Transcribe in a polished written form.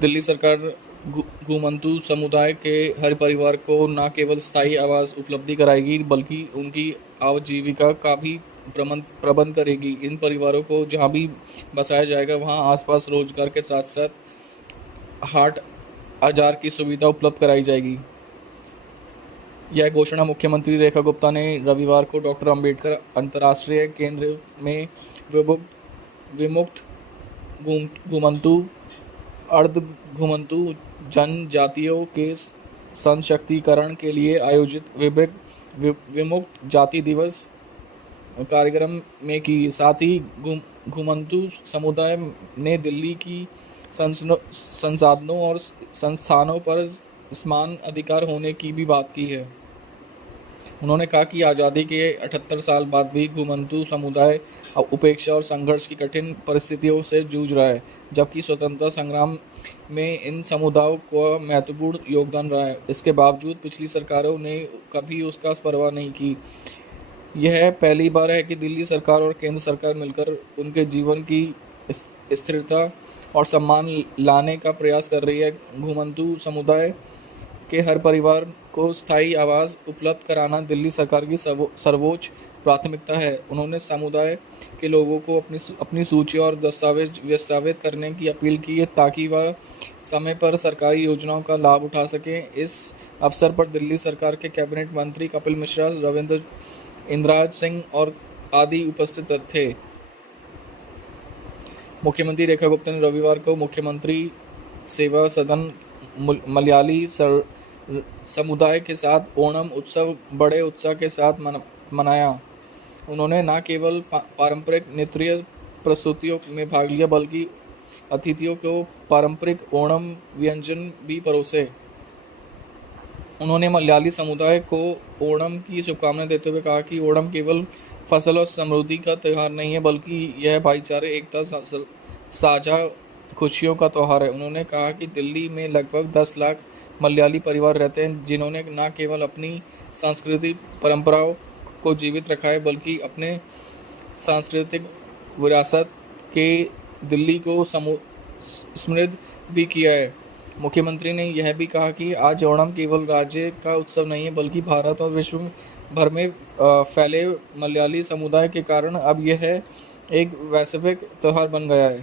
दिल्ली सरकार घुमंतू समुदाय के हर परिवार को न केवल स्थायी आवास उपलब्ध कराएगी बल्कि उनकी आजीविका का भी प्रबंध करेगी। इन परिवारों को जहां भी बसाया जाएगा वहां आसपास रोजगार के साथ साथ हाट बाजार की सुविधा उपलब्ध कराई जाएगी। यह घोषणा मुख्यमंत्री रेखा गुप्ता ने रविवार को डॉक्टर अंबेडकर अंतर्राष्ट्रीय केंद्र में विमुक्त घुमंतू अर्ध घुमंतु जनजातियों के सशक्तिकरण के लिए आयोजित विमुक्त जाति दिवस कार्यक्रम में की। साथ ही घुमंतु समुदाय ने दिल्ली की संसाधनों और संस्थानों पर समान अधिकार होने की भी बात की है। उन्होंने कहा कि आज़ादी के 78 साल बाद भी घुमंतु समुदाय उपेक्षा और संघर्ष की कठिन परिस्थितियों से जूझ रहा है, जबकि स्वतंत्रता संग्राम में इन समुदायों का महत्वपूर्ण योगदान रहा है। इसके बावजूद पिछली सरकारों ने कभी उसका परवाह नहीं की। यह पहली बार है कि दिल्ली सरकार और केंद्र सरकार मिलकर उनके जीवन की स्थिरता और सम्मान लाने का प्रयास कर रही है। घुमंतु समुदाय के हर परिवार को स्थायी आवास उपलब्ध कराना दिल्ली सरकार की सर्वोच्च प्राथमिकता है। उन्होंने समुदाय के लोगों को अपनी सूची और दस्तावेज करने की अपील की है ताकि वह समय पर सरकारी योजनाओं का लाभ उठा सकें। इस अवसर पर दिल्ली सरकार के कैबिनेट मंत्री कपिल मिश्रा, रविंद्र इंद्राज सिंह और आदि उपस्थित थे। मुख्यमंत्री रेखा गुप्ता ने रविवार को मुख्यमंत्री सेवा सदन मलयाली समुदाय के साथ ओणम उत्सव बड़े उत्साह के साथ मनाया। उन्होंने न केवल पारंपरिक नृत्य प्रस्तुतियों में भाग लिया बल्कि अतिथियों को पारंपरिक ओणम व्यंजन भी परोसे। उन्होंने मलयाली समुदाय को ओणम की शुभकामनाएं देते हुए कहा कि ओणम केवल फसल और समृद्धि का त्यौहार नहीं है बल्कि यह भाईचारे, एकता, साझा खुशियों का त्यौहार है। उन्होंने कहा कि दिल्ली में लगभग 10 लाख मलयाली परिवार रहते हैं जिन्होंने न केवल अपनी सांस्कृतिक परंपराओं को जीवित रखा है बल्कि अपने सांस्कृतिक विरासत के दिल्ली को समृद्ध भी किया है। मुख्यमंत्री ने यह भी कहा कि आज ओणम केवल राज्य का उत्सव नहीं है बल्कि भारत और विश्व भर में फैले मलयाली समुदाय के कारण अब यह एक वैश्विक त्यौहार बन गया है।